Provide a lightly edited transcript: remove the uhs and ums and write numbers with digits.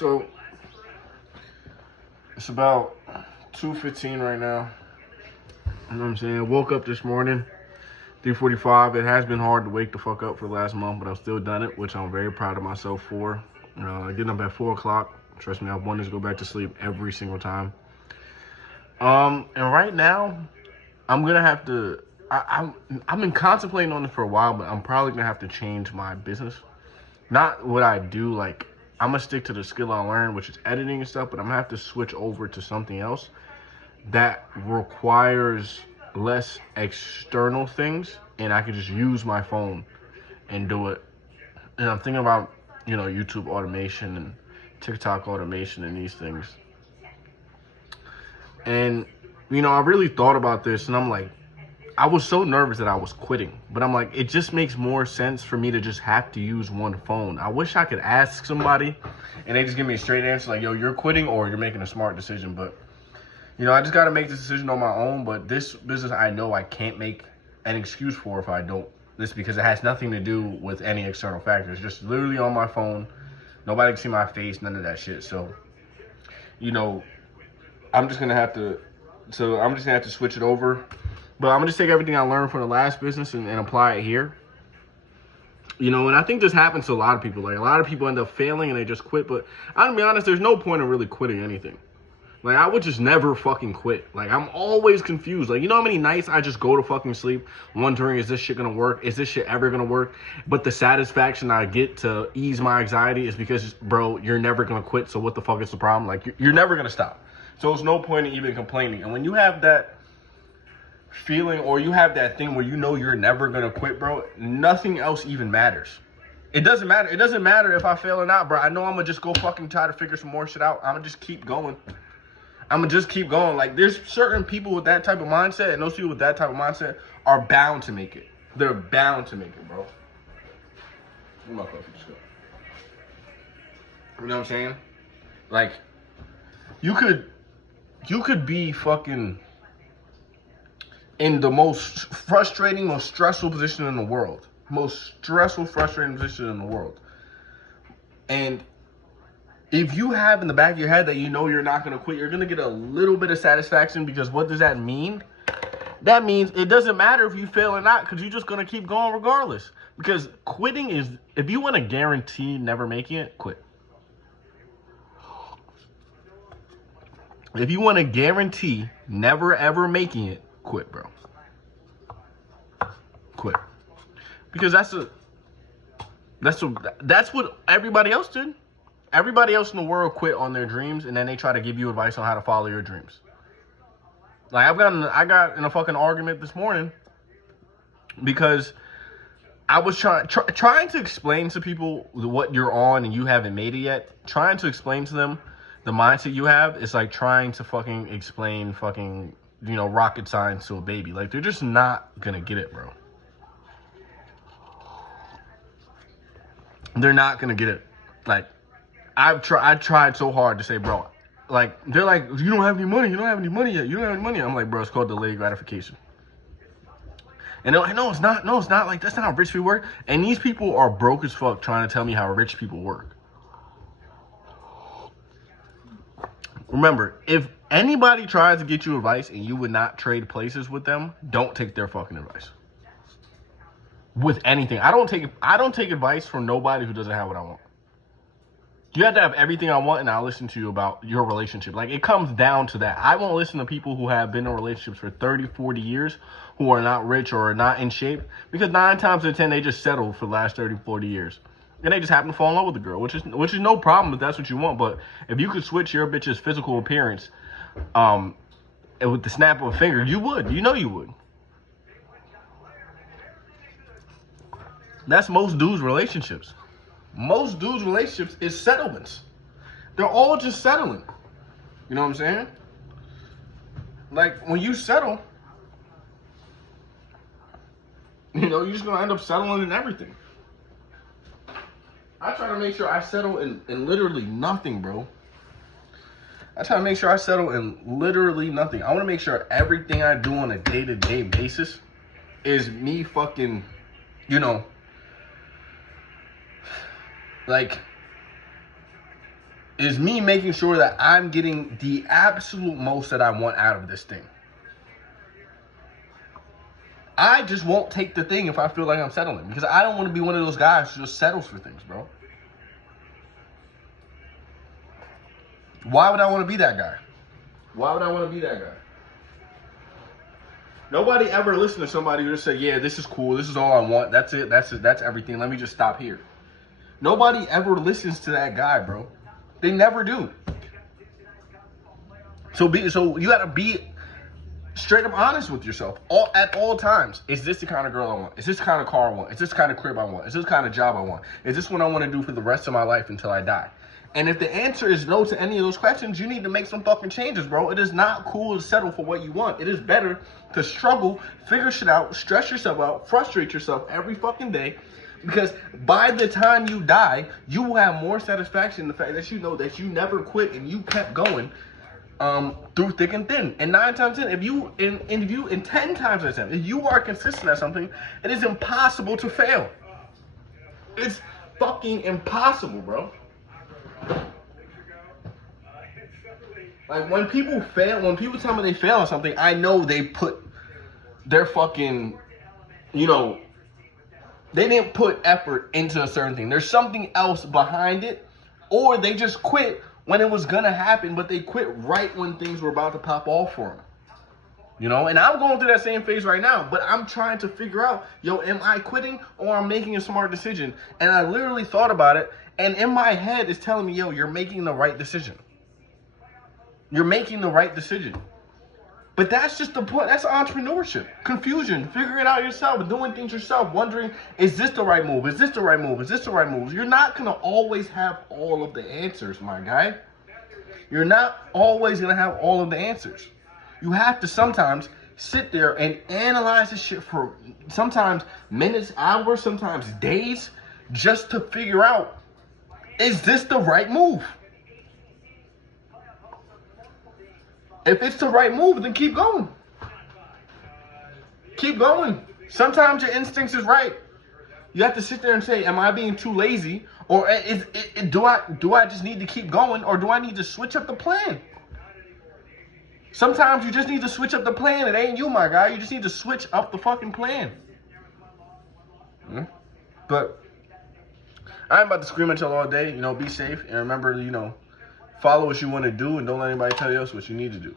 So it's about 2:15 right now. You know what I'm saying? Woke up this morning, 3:45. It has been hard to wake the fuck up for the last month, but I've still done it, which I'm very proud of myself for. Getting up at 4 o'clock. Trust me, I've wanted to go back to sleep every single time. And right now, I'm gonna have to. I've been contemplating on this for a while, but I'm probably gonna have to change my business. Not what I do, like I'm gonna stick to the skill I learned, which is editing and stuff, but I'm gonna have to switch over to something else that requires less external things, and I can just use my phone and do it. And I'm thinking about, YouTube automation and TikTok automation and these things. And, I really thought about this, and I'm like, I was so nervous that I was quitting, but I'm like, it just makes more sense for me to just have to use one phone. I wish I could ask somebody and they just give me a straight answer like, yo, you're quitting or you're making a smart decision. But, I just got to make this decision on my own. But this business, I know I can't make an excuse for if I don't. This because it has nothing to do with any external factors. Just literally on my phone. Nobody can see my face, none of that shit. So, I'm just going to have to switch it over. But I'm going to just take everything I learned from the last business and apply it here. And I think this happens to a lot of people. Like, a lot of people end up failing and they just quit. But I'm going to be honest, there's no point in really quitting anything. Like, I would just never fucking quit. Like, I'm always confused. Like, you know how many nights I just go to fucking sleep wondering, is this shit going to work? Is this shit ever going to work? But the satisfaction I get to ease my anxiety is because, bro, you're never going to quit. So what the fuck is the problem? Like, you're never going to stop. So there's no point in even complaining. And when you have that feeling, or you have that thing where you're never gonna quit, bro, nothing else even matters. It doesn't matter if I fail or not, bro. I know I'm gonna just go fucking try to figure some more shit out. I'm gonna just keep going. Like, there's certain people with that type of mindset, and those people with that type of mindset are bound to make it. They're bound to make it, bro. Where my coffee just go? You know what I'm saying? Like, you could be fucking in the most frustrating, most stressful position in the world. Most stressful, frustrating position in the world. And if you have in the back of your head that you're not going to quit, you're going to get a little bit of satisfaction, because what does that mean? That means it doesn't matter if you fail or not, because you're just going to keep going regardless. Because quitting is, if you want to guarantee never making it, quit. If you want to guarantee never ever making it, quit, bro. Quit. Because that's what everybody else did. Everybody else in the world quit on their dreams, and then they try to give you advice on how to follow your dreams. Like, I got in a fucking argument this morning because I was trying to explain to people what you're on and you haven't made it yet. Trying to explain to them the mindset you have is like trying to fucking explain fucking, rocket science to a baby. Like, they're just not gonna get it, bro. They're not gonna get it. Like, I tried so hard to say, bro, like, they're like, you don't have any money yet. I'm like, bro, it's called delayed gratification. And they're like, no, it's not, like, that's not how rich people work. And these people are broke as fuck trying to tell me how rich people work. Remember, if anybody tries to get you advice and you would not trade places with them, don't take their fucking advice. With anything. I don't take advice from nobody who doesn't have what I want. You have to have everything I want, and I'll listen to you about your relationship. Like, it comes down to that. I won't listen to people who have been in relationships for 30, 40 years who are not rich or are not in shape, because 9 times out of 10, they just settled for the last 30, 40 years. And they just happen to fall in love with the girl, which is no problem if that's what you want. But if you could switch your bitch's physical appearance with the snap of a finger, you would. You would. That's most dudes' relationships. Most dudes' relationships is settlements. They're all just settling. You know what I'm saying? Like, when you settle, you're just going to end up settling in everything. I try to make sure I settle in literally nothing, bro. I try to make sure I settle in literally nothing. I want to make sure everything I do on a day-to-day basis is me fucking, like, is me making sure that I'm getting the absolute most that I want out of this thing. I just won't take the thing if I feel like I'm settling, because I don't want to be one of those guys who just settles for things, bro. Why would I want to be that guy? Why would I want to be that guy? Nobody ever listened to somebody who just said, yeah, this is cool. This is all I want. That's it. That's everything. Let me just stop here. Nobody ever listens to that guy, bro. They never do. So you got to be straight up honest with yourself at all times. Is this the kind of girl I want? Is this the kind of car I want? Is this the kind of crib I want? Is this the kind of job I want? Is this what I want to do for the rest of my life until I die? And if the answer is no to any of those questions, you need to make some fucking changes, bro. It is not cool to settle for what you want. It is better to struggle, figure shit out, stress yourself out, frustrate yourself every fucking day. Because by the time you die, you will have more satisfaction in the fact that you know that you never quit and you kept going through thick and thin. And 9 times 10, if you 10 times out of 10, if you are consistent at something, it is impossible to fail. It's fucking impossible, bro. Like, when people fail, when people tell me they fail on something, I know they put their fucking, they didn't put effort into a certain thing. There's something else behind it, or they just quit when it was gonna happen, but they quit right when things were about to pop off for them. And I'm going through that same phase right now, but I'm trying to figure out, am I quitting or I'm making a smart decision? And I literally thought about it, and in my head it's telling me, you're making the right decision. You're making the right decision. But that's just the point. That's entrepreneurship. Confusion. Figuring it out yourself. Doing things yourself. Wondering, is this the right move? Is this the right move? Is this the right move? You're not going to always have all of the answers, my guy. You're not always going to have all of the answers. You have to sometimes sit there and analyze this shit for sometimes minutes, hours, sometimes days, just to figure out, is this the right move? If it's the right move, then keep going. Keep going. Sometimes your instincts is right. You have to sit there and say, am I being too lazy? Or do I just need to keep going? Or do I need to switch up the plan? Sometimes you just need to switch up the plan. It ain't you, my guy. You just need to switch up the fucking plan. But I'm about to scream at y'all all day. Be safe. And remember, follow what you want to do, and don't let anybody tell you else what you need to do.